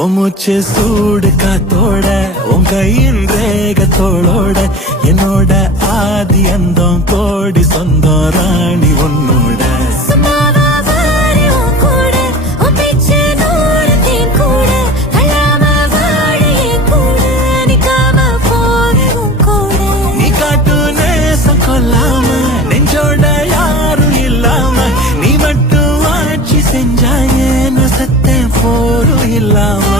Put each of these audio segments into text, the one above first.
மூச்சு சூடு காத்தோட உன் கையின் ரேகத்தோளோட என்னோட ஆதி அந்தம் கோடி சொந்தம் ராணி உன்னோட நீ காட்டு நேசம் கொல்லாம நெஞ்சோட யாரும் இல்லாம நீ மட்டும் ஆட்சி செஞ்சாயே சத்தேன் போரும் இல்லாம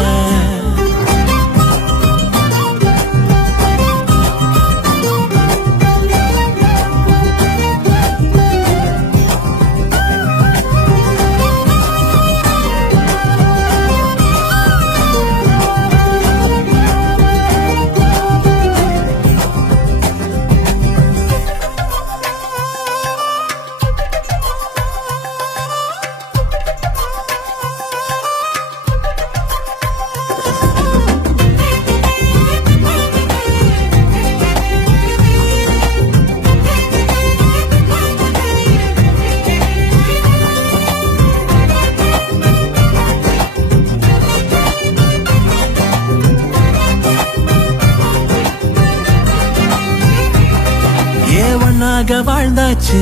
வாழ்ந்தாச்சு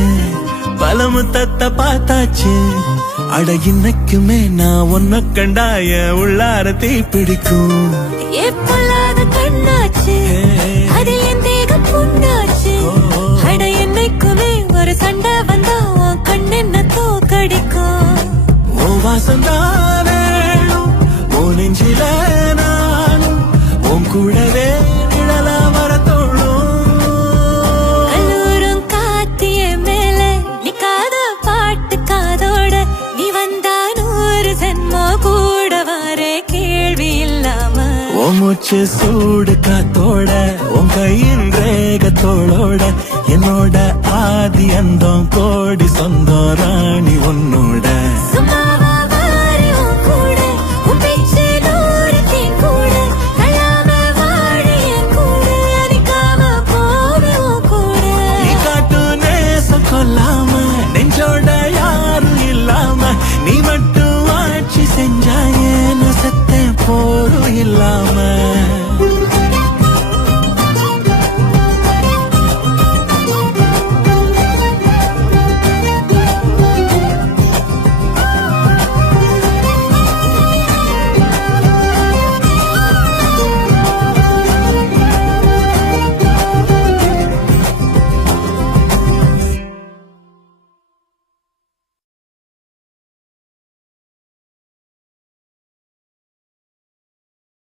பல முத்தத்தை பார்த்தாச்சு அட இன்னைக்குமே நான் உன்ன கண்டாய உள்ளார தீ பிடிக்கும் அட என்னைக்குமே ஒரு சண்டை வந்தா கண்ணென்ன தோக்கடிக்கும் உன் வாசந்தான் வேணும் உன் நெஞ்சில நானும் உன் கூடவே நிழலா வரத்தோடும் மூச்சு சூடு காத்தோட உன் கையின் ரேகத்தோளோட என்னோட ஆதி அந்தம் கோடி சொந்தம் ராணி